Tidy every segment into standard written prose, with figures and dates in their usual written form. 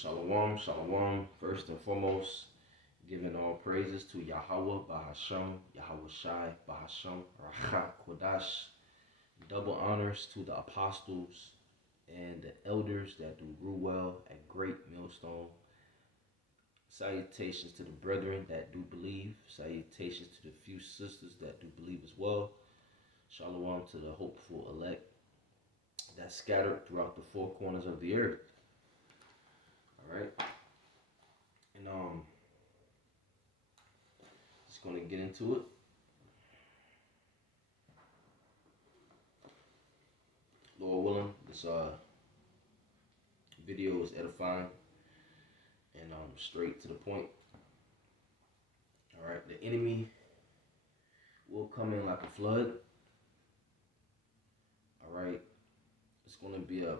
Shalom, shalom. First and foremost, giving all praises to Yahweh Bahasham, Yahweh Shai Bahasham, Racha Kodash. Double honors to the apostles and the elders that do rule well at Great Millstone. Salutations to the brethren that do believe. Salutations to the few sisters that do believe as well. Shalom to the hopeful elect that's scattered throughout the four corners of the earth. All right. And just gonna get into it. Lord willing, this video is edifying and straight to the point. All right, the enemy will come in like a flood. All right, it's gonna be a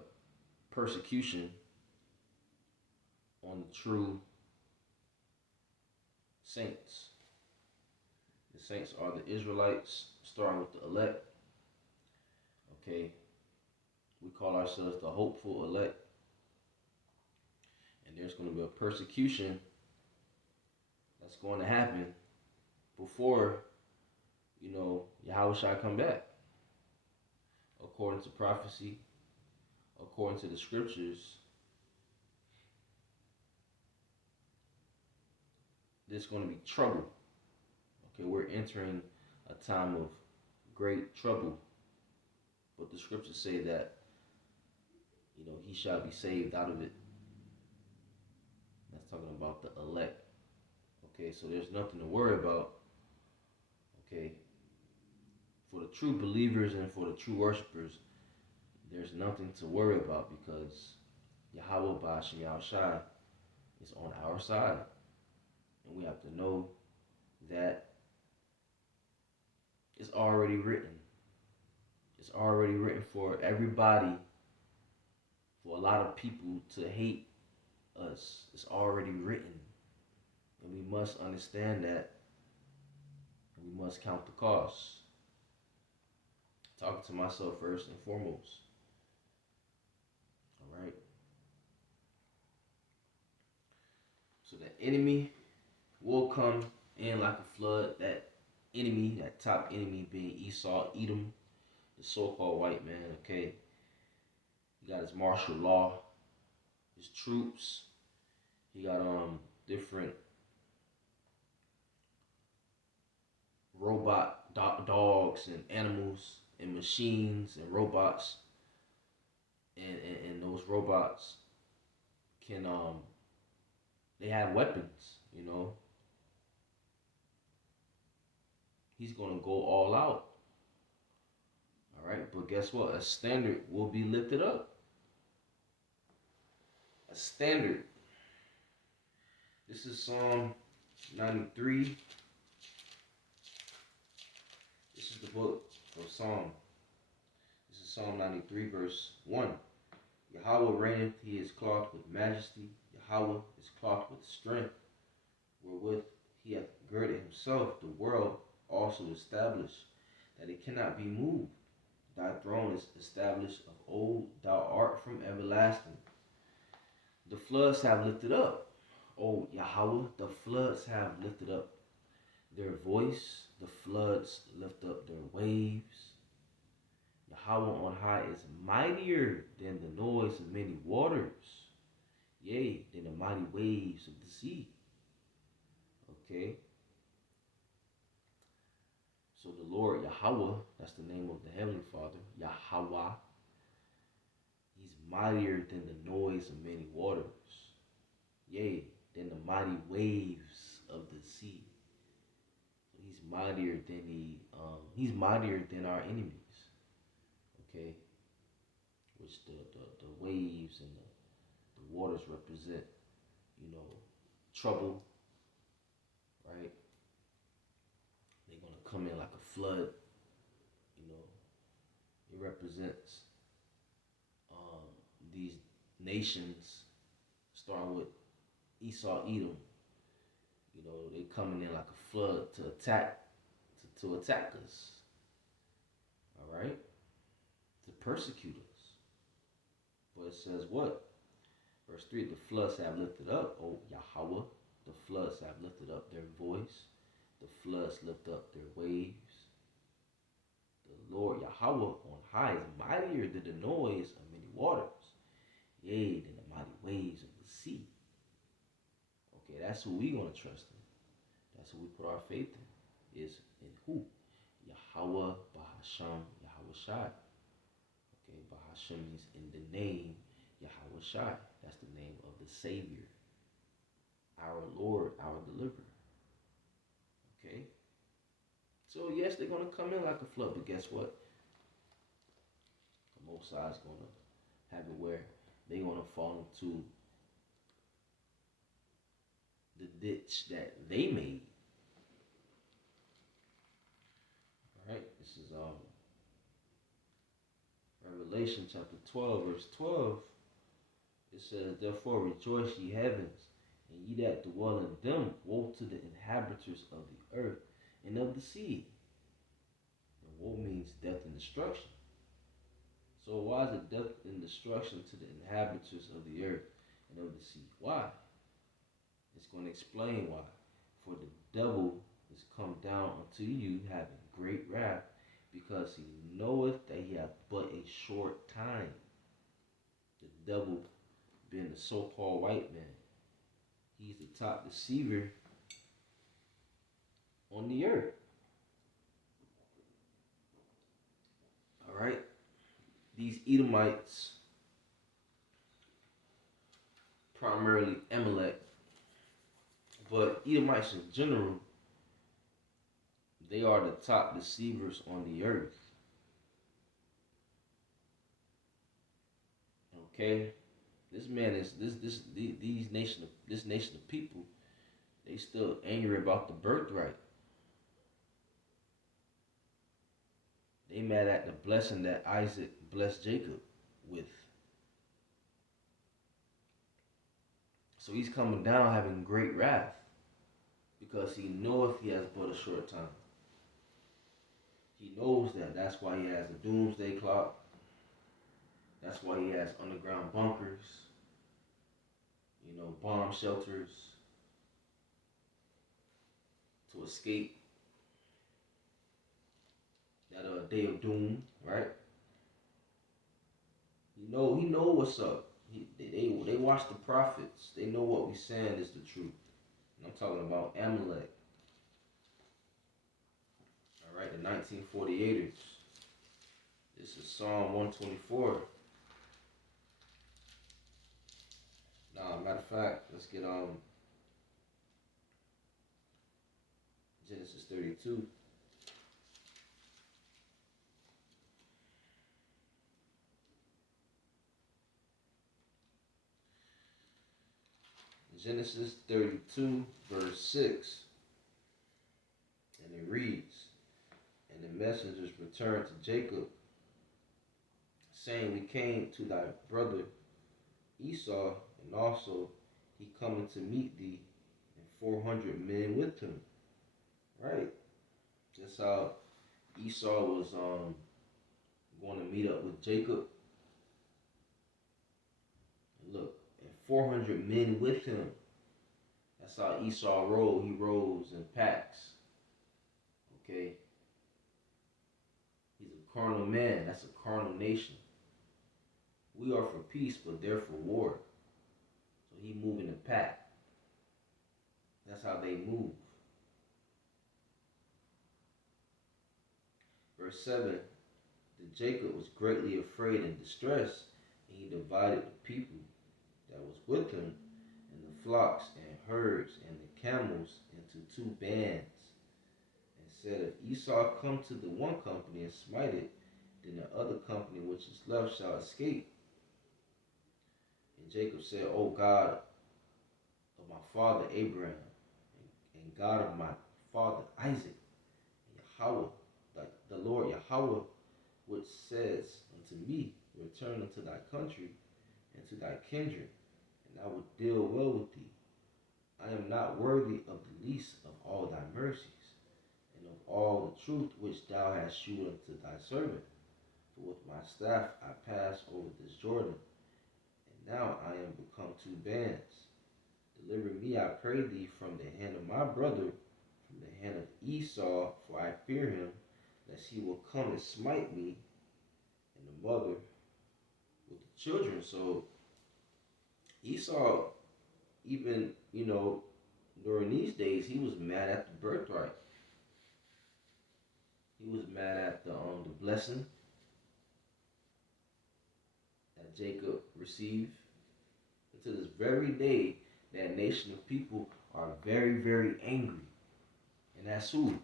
persecution on the true saints. The saints are the Israelites, starting with the elect. Okay, we call ourselves the hopeful elect. And there's going to be a persecution that's going to happen before, Yahweh shall come back. According to prophecy, according to the scriptures, there's going to be trouble. Okay, we're entering a time of great trouble. But the scriptures say that, he shall be saved out of it. That's talking about the elect. Okay, so there's nothing to worry about. Okay, for the true believers and for the true worshipers, there's nothing to worry about because Yahweh Ba'ashem Yahushai is on our side. And we have to know that it's already written. It's already written for everybody, for a lot of people to hate us. It's already written. And we must understand that. And we must count the costs. Talking to myself first and foremost. All right. So the enemy will come in like a flood. That enemy, that top enemy being Esau, Edom, the so-called white man, okay? He got his martial law, his troops. He got different robot dogs and animals and machines and robots. And those robots can they have weapons, He's gonna go all out. All right, but guess what? A standard will be lifted up. A standard. This is Psalm 93. This is the book of Psalm. This is Psalm 93, verse 1. Yahweh reigneth, he is clothed with majesty. Yahweh is clothed with strength, wherewith he hath girded himself. The world also established, that it cannot be moved. Thy throne is established of old, thou art from everlasting. The floods have lifted up. O Yahweh, the floods have lifted up their voice. The floods lift up their waves. Yahweh on high is mightier than the noise of many waters, yea, than the mighty waves of the sea. Okay? So the Lord Yahweh, that's the name of the Heavenly Father, Yahweh, he's mightier than the noise of many waters, yea, than the mighty waves of the sea. So he's mightier than our enemies. Okay? Which the waves and the waters represent, trouble, right? They're going to come in like a flood, It represents these nations, starting with Esau, Edom. They coming in like a flood to attack, to attack us. All right? To persecute us. But it says what? Verse 3, the floods have lifted up, O Yahweh. The floods have lifted up their voice. The floods lift up their waves. The Lord Yahweh on high is mightier than the noise of many waters, yea, than the mighty waves of the sea. Okay, that's who we gonna trust in. That's who we put our faith in. Is in who? Yahweh Bahasham Yahweh Shai. Okay, Bahasham means in the name Yahweh Shai. That's the name of the Savior, our Lord, our deliverer. Okay? So yes, they're gonna come in like a flood, but guess what? The Most High is gonna have it where they're gonna fall into the ditch that they made. Alright, this is Revelation chapter 12, verse 12. It says, therefore rejoice ye heavens, and ye that dwell in them. Woe to the inhabitants of the earth and of the sea. And woe means death and destruction. So why is it death and destruction to the inhabitants of the earth and of the sea? Why? It's going to explain why. For the devil is come down unto you having great wrath, because he knoweth that he hath but a short time. The devil being the so-called white man. He's the top deceiver on the earth. Alright? These Edomites, primarily Amalek, but Edomites in general, they are the top deceivers on the earth. Okay? This man is this nation of people, they still angry about the birthright. They mad at the blessing that Isaac blessed Jacob with. So he's coming down having great wrath, because he knoweth he has but a short time. He knows that. That's why he has a doomsday clock. That's why he has underground bunkers, bomb shelters to escape that day of doom, right? He know what's up. They watch the prophets. They know what we saying is the truth. And I'm talking about Amalek. All right, the 1948ers. This is Psalm 124. Matter of fact, let's get Genesis 32. Genesis 32, verse 6. And it reads, and the messengers returned to Jacob, saying, we came to thy brother Esau, and also he coming to meet thee, and 400 men with him. Right? That's how Esau was going to meet up with Jacob. And look, and 400 men with him. That's how Esau rolled. He rolls in packs. Okay? He's a carnal man. That's a carnal nation. We are for peace, but they're for war. So he moving in a pack. That's how they move. Verse 7, that Jacob was greatly afraid and distressed, and he divided the people that was with him, and the flocks and herds and the camels into 2 bands, and said, if Esau come to the one company and smite it, then the other company which is left shall escape. And Jacob said, O God of my father Abraham, and God of my father Isaac, and Yahweh, the Lord Yahweh, which says unto me, return unto thy country and to thy kindred, and I will deal well with thee. I am not worthy of the least of all thy mercies, and of all the truth which thou hast shewed unto thy servant. For with my staff I pass over this Jordan, and Now I am become two bands. Deliver me, I pray thee, from the hand of my brother, from the hand of Esau, for I fear him, lest he will come and smite me and the mother with the children. So Esau, even, during these days, he was mad at the birthright. He was mad at the blessing that Jacob received. And to this very day, that nation of people are very, very angry. And that's who?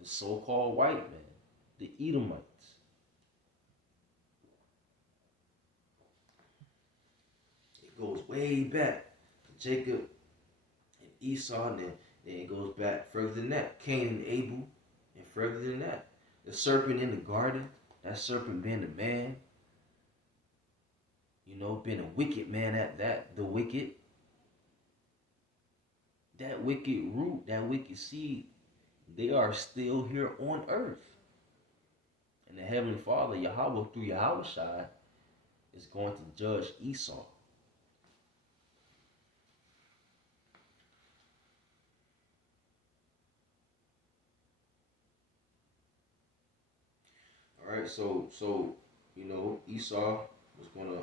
The so-called white man, the Edomites. It goes way back to Jacob and Esau, and then it goes back further than that. Cain and Abel, and further than that. The serpent in the garden, that serpent being the man, being a wicked man at that, the wicked. That wicked root, that wicked seed, they are still here on earth. And the Heavenly Father, Yahweh, through Yahweh Shai, is going to judge Esau. All right, so Esau was gonna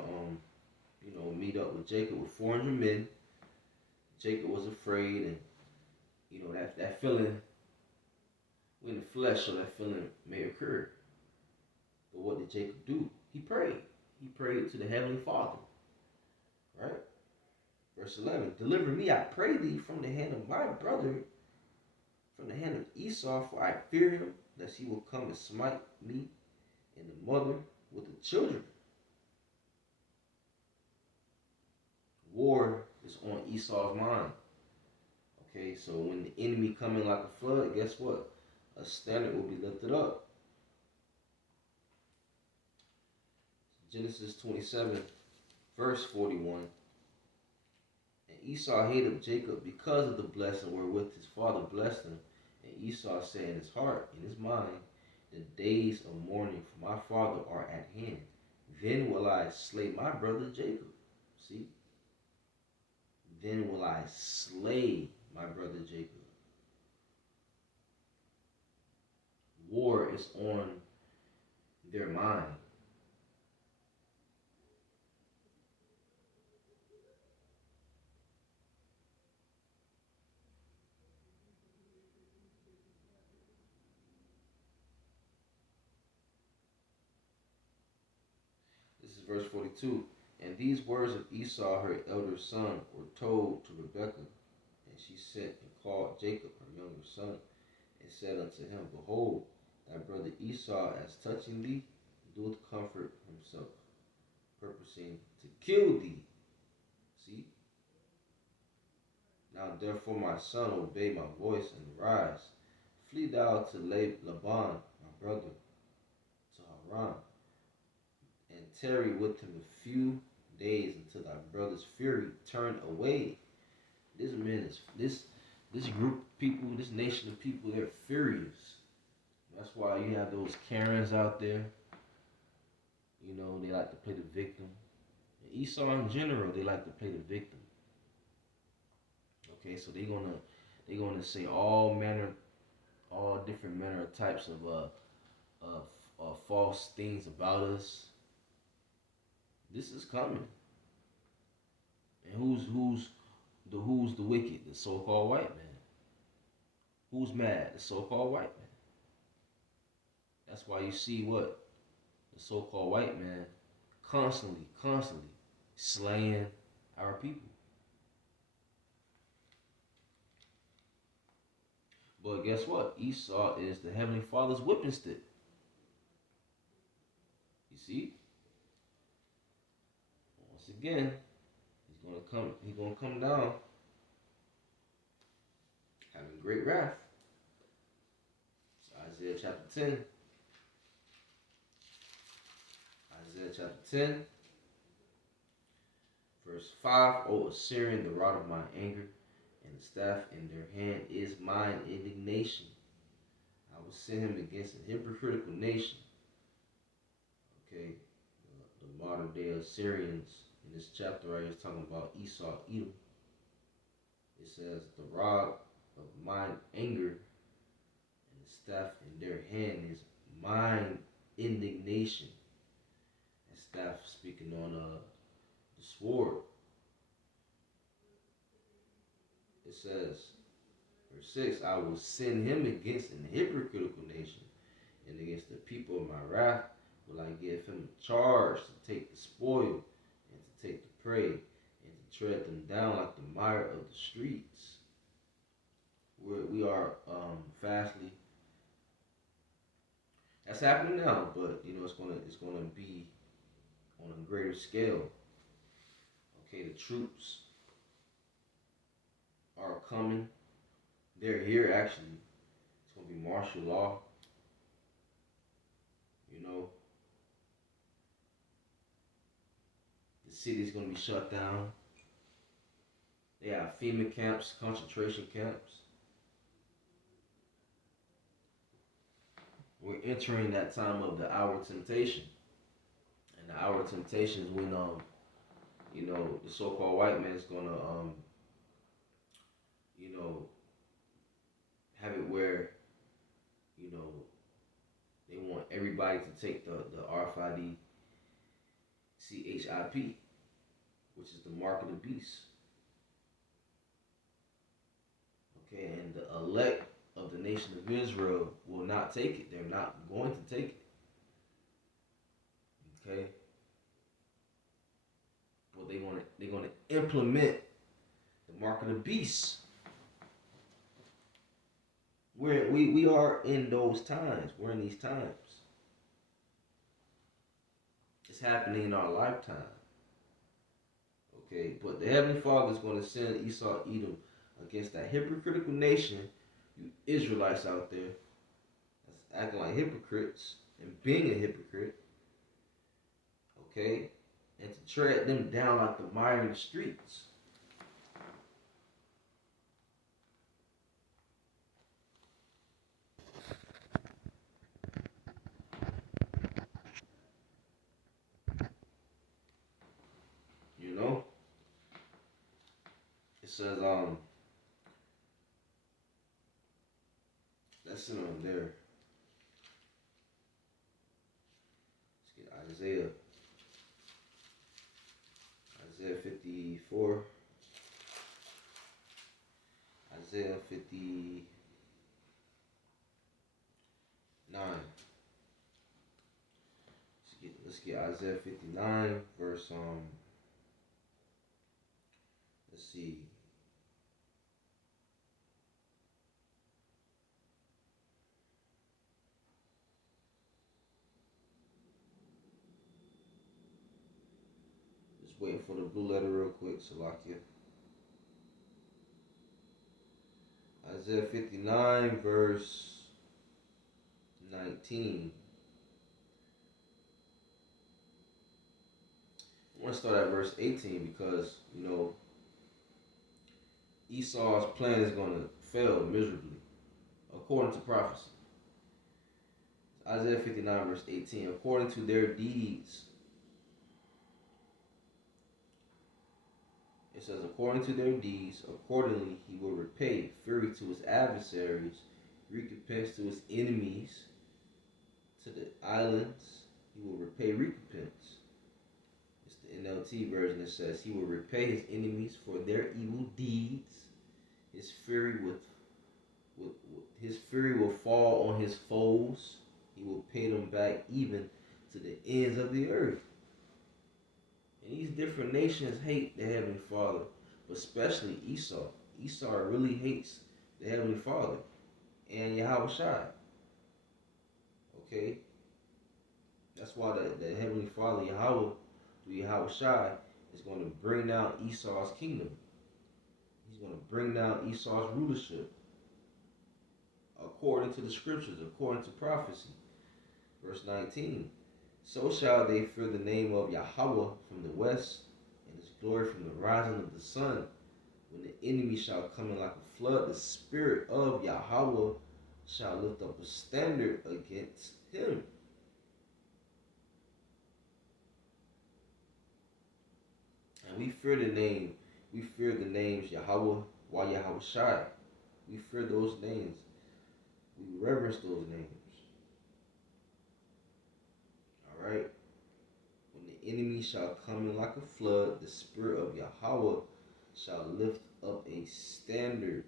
meet up with Jacob with 400 men. Jacob was afraid, and that feeling in the flesh, so that feeling may occur. But what did Jacob do? He prayed. He prayed to the Heavenly Father. Right? Verse 11. Deliver me, I pray thee, from the hand of my brother, from the hand of Esau, for I fear him, lest he will come and smite me and the mother with the children. War is on Esau's mind. Okay, so when the enemy come in like a flood, guess what? A standard will be lifted up. Genesis 27, verse 41. And Esau hated Jacob because of the blessing wherewith his father blessed him. And Esau said in his heart, in his mind, the days of mourning for my father are at hand. Then will I slay my brother Jacob. See? Then will I slay my brother Jacob. War is on their mind. This is verse 42. And these words of Esau, her elder son, were told to Rebekah. And she sent and called Jacob, her younger son, and said unto him, Behold, thy brother Esau, as touching thee, doeth comfort himself, purposing to kill thee. See? Now therefore, my son, obey my voice and arise. Flee thou to Laban, my brother, to Haran, and tarry with him a few days until thy brother's fury turn away. This group of people, this nation of people, they're furious. That's why you have those Karens out there. They like to play the victim. And Esau in general, they like to play the victim. Okay, so they're gonna say all different manner of types of false things about us. This is coming. And who's the wicked? The so-called white man. Who's mad? The so-called white man. That's why you see what? The so-called white man constantly slaying our people. But guess what? Esau is the Heavenly Father's whipping stick. You see? Once again, he's gonna come down having great wrath. It's Isaiah chapter 10. Isaiah chapter 10, verse 5. O Assyrian, the rod of my anger, and the staff in their hand is mine indignation. I will send him against a hypocritical nation. Okay, the modern day Assyrians, in this chapter right here, it's talking about Esau, Edom. It says, the rod of mine anger and the staff in their hand is mine indignation. And staff speaking on the sword. It says, verse 6, I will send him against an hypocritical nation, and against the people of my wrath will I give him charge to take the spoil, and to take the prey, and to tread them down like the mire of the streets. We are fastly. That's happening now, but it's gonna be on a greater scale. Okay, the troops are coming. They're here actually. It's gonna be martial law. The city's gonna be shut down. They have FEMA camps, concentration camps. We're entering that time of the hour of temptation. And the hour of temptation is when the so-called white man is gonna have it where, they want everybody to take the RFID CHIP, which is the mark of the beast. Okay, and the elect of the nation of Israel will not take it. They're not going to take it. Okay? But they're gonna implement the mark of the beast. We are in those times. We're in these times. It's happening in our lifetime. Okay, but the Heavenly Father is going to send Esau, Edom against that hypocritical nation, you Israelites out there, that's acting like hypocrites and being a hypocrite. Okay, and to tread them down like the mire in the streets. It says, that's it on there. Let's get Isaiah 54, Isaiah 59. Let's get Isaiah 59, verse let's see. Just waiting for the blue letter real quick, Salakia. Isaiah 59, verse 19. I want to start at verse 18 because, Esau's plan is going to fail miserably, according to prophecy. Isaiah 59, verse 18. According to their deeds, it says, according to their deeds, accordingly he will repay fury to his adversaries, recompense to his enemies, to the islands, he will repay recompense. It's the NLT version that says he will repay his enemies for their evil deeds. His fury will fall on his foes. He will pay them back even to the ends of the earth. And these different nations hate the Heavenly Father, but especially Esau. Esau really hates the Heavenly Father and Yahweh Shai. Okay? That's why the Heavenly Father, Yahweh, through Yahweh Shai, is going to bring down Esau's kingdom. He's going to bring down Esau's rulership. According to the scriptures, according to prophecy. Verse 19. So shall they fear the name of Yahweh from the west, and his glory from the rising of the sun. When the enemy shall come in like a flood, the spirit of Yahweh shall lift up a standard against him. And we fear the name. We fear the names Yahweh, Why Yahweh Shai. We fear those names. We reverence those names. All right. When the enemy shall come in like a flood, the spirit of Yahweh shall lift up a standard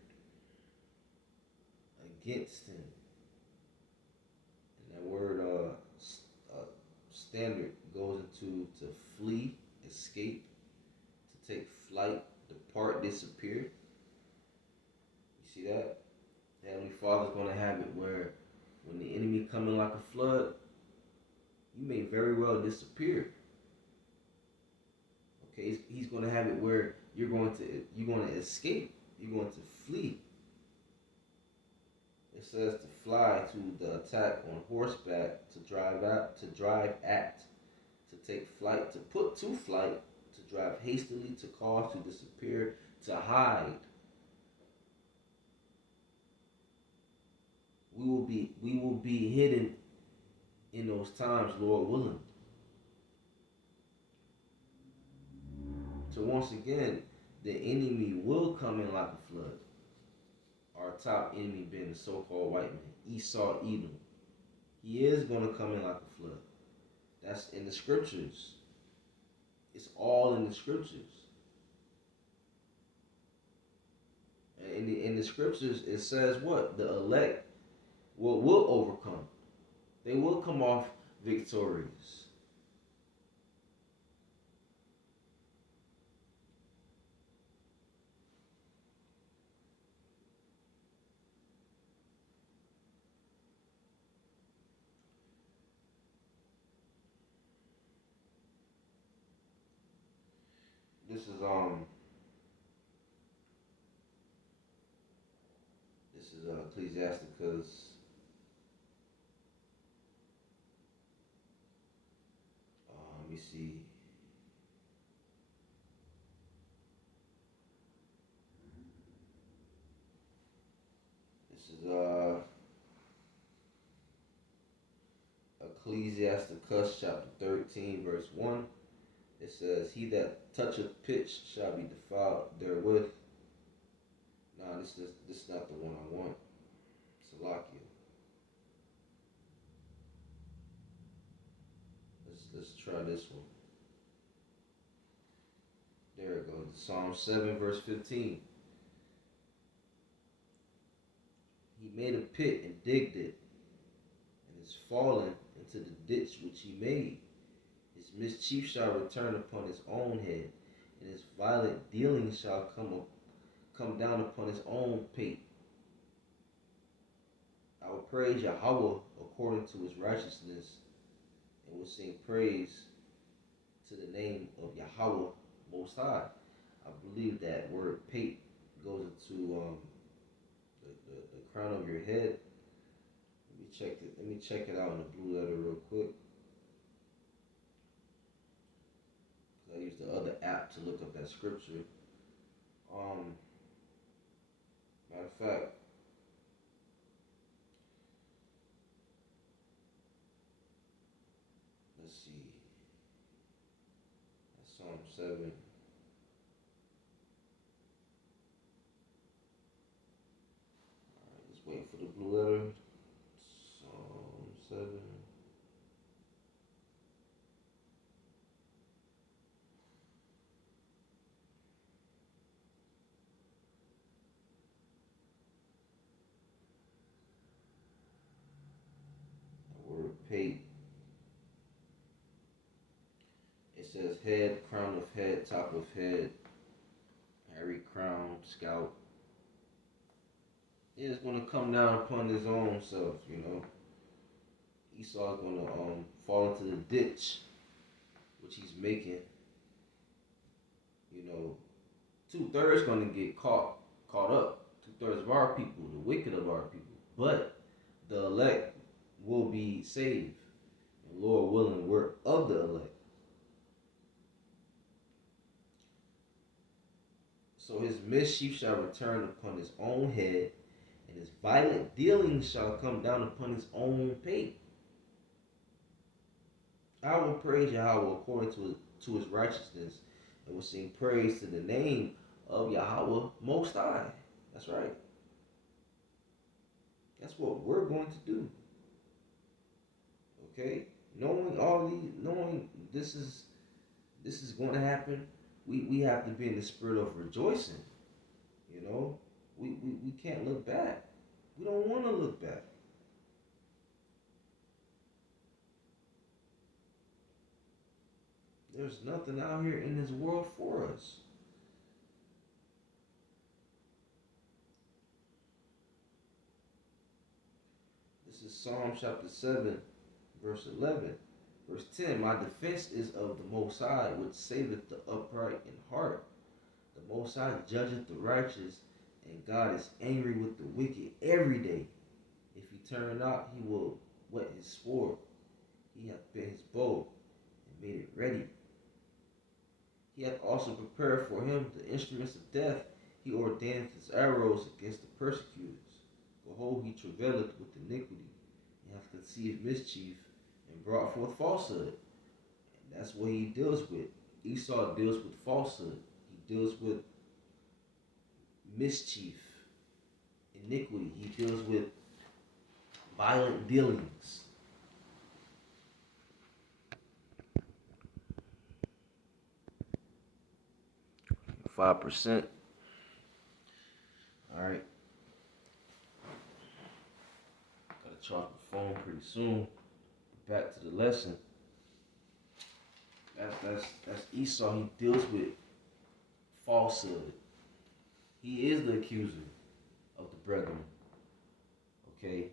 against him. And that word standard goes into to flee, escape, to take flight, depart, disappear. You see that? The Heavenly Father's going to have it where when the enemy coming like a flood, you may very well disappear. Okay, he's going to have it where you're going to escape, you're going to flee. It says to fly to the attack on horseback, to drive at, to take flight, to put to flight, to drive hastily, to cause, to disappear, to hide. We will be hidden in those times, Lord willing. So once again, the enemy will come in like a flood. Our top enemy being the so-called white man, Esau, Edom. He is going to come in like a flood. That's in the scriptures. It's all in the scriptures. In the scriptures, it says what? The elect will overcome. They will come off victorious. This is Ecclesiasticus. Let me see. This is Ecclesiasticus chapter 13, verse 1. It says, "He that toucheth pitch shall be defiled therewith." Nah, this is not the one I want. Salakia. Let's try this one. There it goes. Psalm 7, verse 15. He made a pit and digged it, and is fallen into the ditch which he made. His mischief shall return upon his own head, and his violent dealing shall come down upon his own pate. I will praise Yahweh according to his righteousness, and will sing praise to the name of Yahweh Most High. I believe that word pate goes into the crown of your head. Let me check it out in the blue letter real quick. I used the other app to look up that scripture. Matter of fact, let's see. That's Psalm 7. Alright, just wait for the blue letter. Psalm 7. The word pate. It says head, crown of head, top of head, hairy crown, scalp. Yeah, it's going to come down upon his own self, you know. Esau's going to fall into the ditch, which he's making. You know, 2/3 going to get caught up. 2/3 of our people, the wicked of our people. But the elect will be saved. And Lord willing, we're of the elect. So his mischief shall return upon his own head, and his violent dealings shall come down upon his own pate. I will praise Yahweh according to his righteousness, and will sing praise to the name of Yahweh Most High. That's right. That's what we're going to do. Okay? Knowing this is going to happen, we have to be in the spirit of rejoicing. You know? We can't look back. We don't want to look back. There's nothing out here in this world for us. This is Psalm chapter 7, verse 11. Verse 10, my defense is of the Most High, which saveth the upright in heart. The Most High judgeth the righteous, and God is angry with the wicked every day. If he turn not, he will whet his sword. He hath bent his bow and made it ready. He hath also prepared for him the instruments of death. He ordaineth his arrows against the persecutors. Behold, he travaileth with iniquity, and hath conceived mischief, and brought forth falsehood. And that's what he deals with. Esau deals with falsehood. He deals with mischief, iniquity. He deals with violent dealings. 5%. All right. Gotta charge my phone pretty soon. Back to the lesson. That's Esau. He deals with falsehood. He is the accuser of the brethren. Okay.